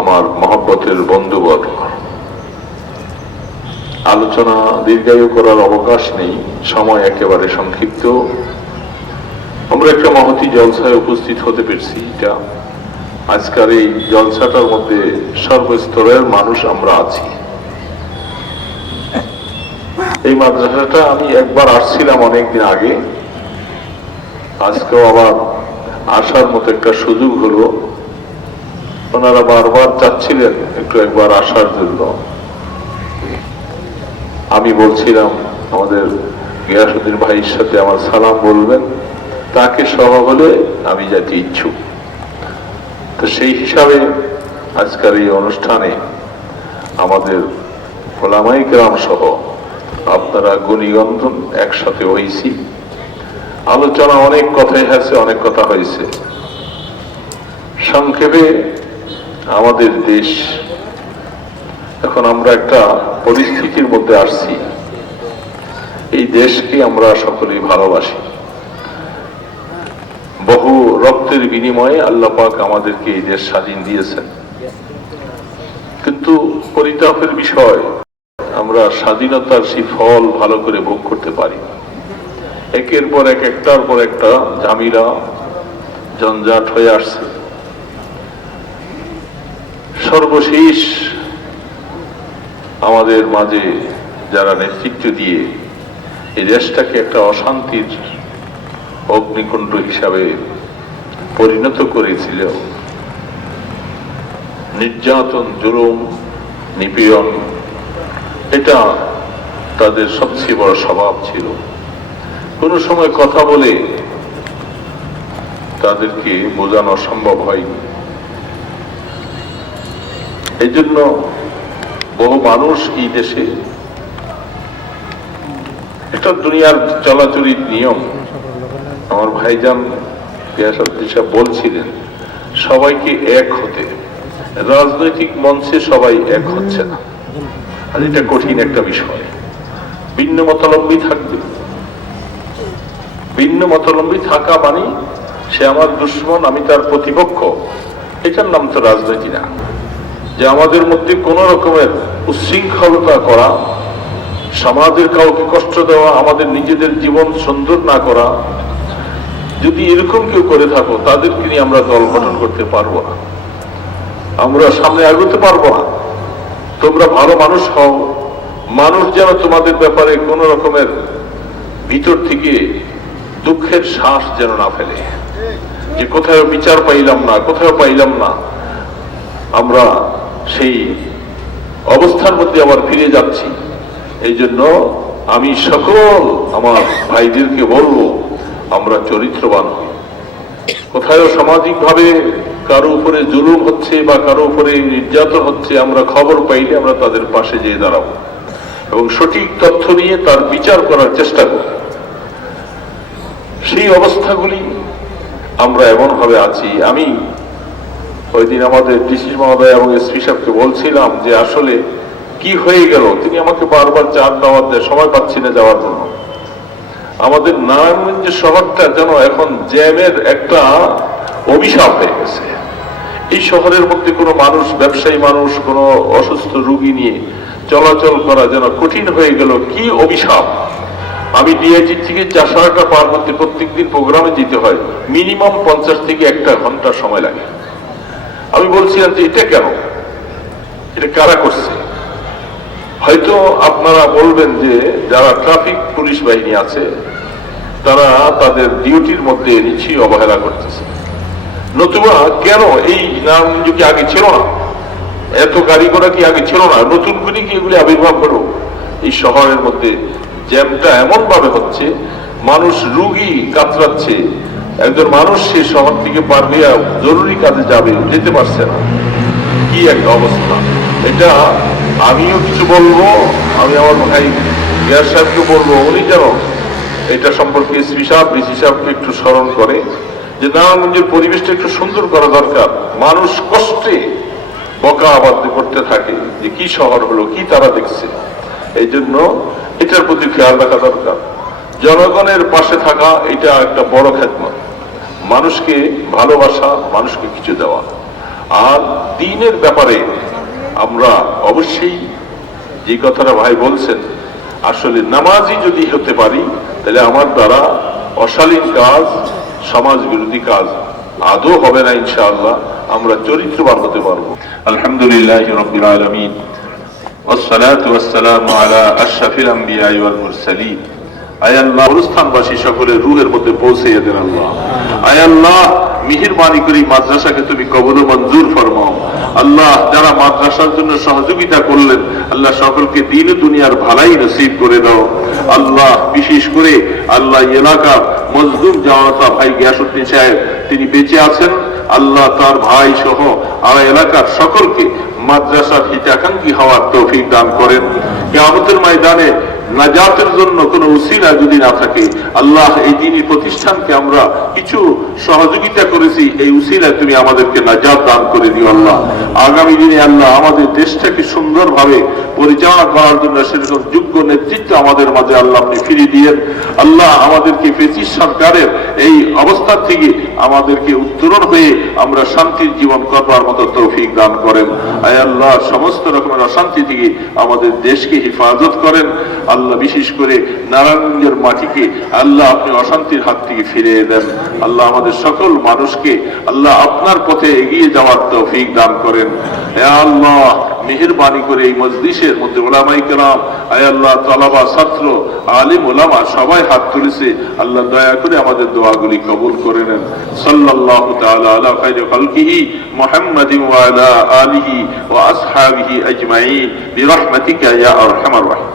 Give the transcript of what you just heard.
আমার মহব্বতের বন্ধুবর্গ। আলোচনা দীর্ঘায়ু করার অবকাশ নেই, সময় একেবারে সংক্ষিপ্ত। আমরা একটা মহতি জলসায় উপস্থিত হতে পেরেছি, এটা আজকের এই জলসাটার মধ্যে সর্বস্তরের মানুষ আমরা আছি। এই মাদ্রাসাটা আমি একবার আসছিলাম অনেকদিন আগে। আজকেও আবার আসার মতো একটা সুযোগ হলো। ওনারা বারবার চাচ্ছিলেন একটু একবার আসার জন্য। আমি বলছিলাম, আমাদের গিয়াসুদ্দিন ভাইয়ের সাথে আমার সালাম বলবেন, তাকে সহ হলে আমি যেতে ইচ্ছুক। তো সেই হিসাবে আজকের এই অনুষ্ঠানে আমাদের ফোলামাই গ্রাম সহ আপনারা গুণীগন্ধন একসাথে হয়েছি আলোচনা অনেক কথাই হয়েছে অনেক কথা হয়েছে সংক্ষেপে আমাদের দেশ, এখন আমরা একটা পরিস্থিতির মধ্যে আসছি। এই দেশকে আমরা সকলেই ভালোবাসি। বহু রক্তের বিনিময়ে আল্লাহ পাক আমাদেরকে এই দেশ স্বাধীন দিয়েছেন। কিন্তু পরিতাপের বিষয়, আমরা স্বাধীনতার সেই ফল ভালো করে ভোগ করতে পারি একের পর এক, একটার পর একটা ঝামেলা জঞ্জাট হয়ে আসছে। সর্বশেষ আমাদের মাঝে যারা নেতৃত্ব দিয়ে এই দেশটাকে একটা অশান্তির অগ্নিকুণ্ড হিসাবে পরিণত করেছিল, নির্যাতন, জুলুম, নিপীড়ন, এটা তাদের সবচেয়ে বড় স্বভাব ছিল। কোনো সময় কথা বলে তাদেরকে বোঝানো সম্ভব হয়নি। এই জন্য বহু মানুষ এই দেশে এটা দুনিয়ার চলাচলিত নিয়ম। আমার ভাইজান গিয়াসুদ্দিন বলছিলেন, সবাইকে এক হতে। রাজনৈতিক মঞ্চে সবাই এক হচ্ছে না। আর এটা কঠিন একটা বিষয়। ভিন্ন মতালম্বী থাকবে। ভিন্ন মতালম্বী থাকা মানে সে আমার দুশ্মন, আমি তার প্রতিপক্ষ। এটার নাম তো রাজনীতি না। যে আমাদের মধ্যে কোন রকমের উচ্ছৃঙ্খলতা করা, সমাজের কাউকে কষ্ট দেওয়া, আমাদের নিজেদের জীবন সুন্দর না করা, যদি এরকম কেউ করে থাকো, তাদেরকে নিয়ে আমরা দল গঠন করতে পারব না। আমরা সামনে আগাতে পারব না। তোমরা ভালো মানুষ হও। মানুষ যেন তোমাদের ব্যাপারে কোন রকমের ভিতর থেকে দুঃখের শ্বাস যেন না ফেলে। যে কোথায় বিচার পাইলাম না কোথাও পাইলাম না। আমরা সেই অবস্থার মধ্যে আবার ফিরে যাচ্ছি। এই জন্য আমি সকল আমার ভাইদেরকে বলব, আমরা চরিত্রবান হই। কোথাও সামাজিক ভাবে কারও উপরে জুলুম হচ্ছে বা কারও উপরে নির্যাতন হচ্ছে, আমরা খবর পাইলে আমরা তাদের পাশে যেয়ে দাঁড়াবো। এবং সঠিক তথ্য নিয়ে তার বিচার করার চেষ্টা করব। সেই অবস্থাগুলি আমরা এমনভাবে আছি, আমি ওই দিন আমাদের ডিসি মহোদয় এবং এসপি সাহেবকে বলছিলাম যে আসলে কি হয়ে গেল? তিনি আমাকে বারবার চার দাওয়াত দেয়, সময় পাচ্ছি না যাওয়ার জন্য। আমাদের নারায়ণগঞ্জের শহরটা যেন এখন জ্যামের একটা অভিশাপ হয়ে গেছে। এই শহরের মধ্যে কোনো মানুষ, ব্যবসায়ী মানুষ, কোনো অসুস্থ রুগী নিয়ে চলাচল করা যেন কঠিন হয়ে গেল, কি অভিশাপ? আমি ডিআইজি থেকে চাষাটা পার করতে প্রত্যেকদিন প্রোগ্রামে যেতে হয়। মিনিমাম পঞ্চাশ থেকে একটা ঘণ্টা সময় লাগে। আমি বলছিলাম যে এটা কেন? এটা কারা করছে? হয়তো আপনারা বলবেন যে যারা ট্রাফিক পুলিশ বাহিনী আছে, তারা তাদের ডিউটির মধ্যে নিশ্চয়ই অবহেলা করতেছে। নতুবা কেন এই নাম কি আগে ছিল না? এত গাড়ি ঘোড়া কি আগে ছিল না? নতুন করে কি এগুলি আবির্ভাব করো এই শহরের মধ্যে জ্যামটা এমন ভাবে হচ্ছে, মানুষ রুগী কাতরাচ্ছে একজন মানুষ সে শহর থেকে পার হইয়া জরুরি কাজে যাবে, যেতে পারছে না। কি একটা অবস্থা। এটা আমিও কিছু বলব, আমি আমার ভাই গিয়ার সাহেবকে বলব, উনি যেন এটা সম্পর্কে এসপি সাহেব সাহেবকে একটু স্মরণ করে, যে নারায়ণগঞ্জের পরিবেশটা একটু সুন্দর করা দরকার। মানুষ কষ্টে বকা আবাদ করতে থাকে, যে কি শহর হলো, কি তারা দেখছে। এই জন্য এটার প্রতি খেয়াল রাখা দরকার। জনগণের পাশে থাকা, এটা একটা বড় খেদমত। মানুষকে ভালোবাসা মানুষকে কিছু দেওয়া আর দিনের ব্যাপারে আমরা অবশ্যই যে কথাটা ভাই বলছেন আসলে নামাজি যদি হতে পারি তাহলে আমার দ্বারা অশালীন কাজ সমাজ বিরোধী কাজ আদৌ হবে না ইনশাআল্লাহ আমরা চরিত্রবান হতে পারবো আলহামদুলিল্লাহ রবিল আলমিন والصلاة والسلام على أشرف الأنبياء والمرسلين আয় আল্লাহ, অনুষ্ঠানবাসী সকলের রুহের মধ্যে পৌঁছে দেন আল্লাহ। আয় আল্লাহ মিহিরবানি করি মাদ্রাসাকে তুমি মঞ্জুর ফরমাও। আল্লাহ, যারা মাদ্রাসার জন্য সহযোগিতা করলেন, আল্লাহ সকলকে দিন দুনিয়ার ভালাই নসিব করে দাও। আল্লাহ, বিশেষ করে আল্লাহ এই এলাকার মজদুর জামাতা ভাই গিয়াসুদ্দিন সাহেব, তিনি বেঁচে আছেন। আল্লাহ তার ভাই সহ আর এলাকার সকলকে মাদ্রাসার হিতাকাঙ্ক্ষী হওয়ার তৌফিক দান করেন। কেয়ামতের ময়দানে নাজাতের জন্য কোনো উসিলা যদি না থাকে, আল্লাহ এই দিনই প্রতিষ্ঠানকে আমরা কিছু সহযোগিতা করেছি, এই উসিলায় তুমি আমাদেরকে নাজাত দান করে দিও আল্লাহ। আগামী দিনে আল্লাহ আমাদের দেশটাকে সুন্দরভাবে পরিচালনা করার জন্য সেরকম যোগ্য নেতৃত্ব আমাদের মাঝে আল্লাহ আপনি ফিরিয়ে দিয়েন। আল্লাহ আমাদেরকে ব্রিটিশ সরকারের এই অবস্থা থেকে আমাদেরকে উত্তরণ হয়ে আমরা শান্তির জীবন করবার মতো তৌফিক দান করেন। আয় আল্লাহ, সমস্ত রকমের অশান্তি থেকে আমাদের দেশকে হেফাজত করেন। আল্লাহ বিশেষ করে নারায়ণগঞ্জের মাটিকে আল্লাহ আপনি অশান্তির হাত থেকে ফিরিয়ে দেন। আল্লাহ আমাদের সকল মানুষকে আল্লাহ আপনার পথে এগিয়ে যাওয়ার তৌফিক দান করেন। আল্লাহ, মেহরবানি করে এই মজলিসের মধ্যে ওলামাই কেরাম, আয় আল্লাহ, তালাবা, ছাত্র, আলিম, ওলামা সবাই হাত তুলেছে। আল্লাহ দয়া করে আমাদের দোয়াগুলি কবুল করে নেন। আলা খাইরি খালকিহি আলা আলিহি ওয়া আসহাবিহি আজমাইন। বিরহমাতিকা ইয়া আরহামার রাহিম।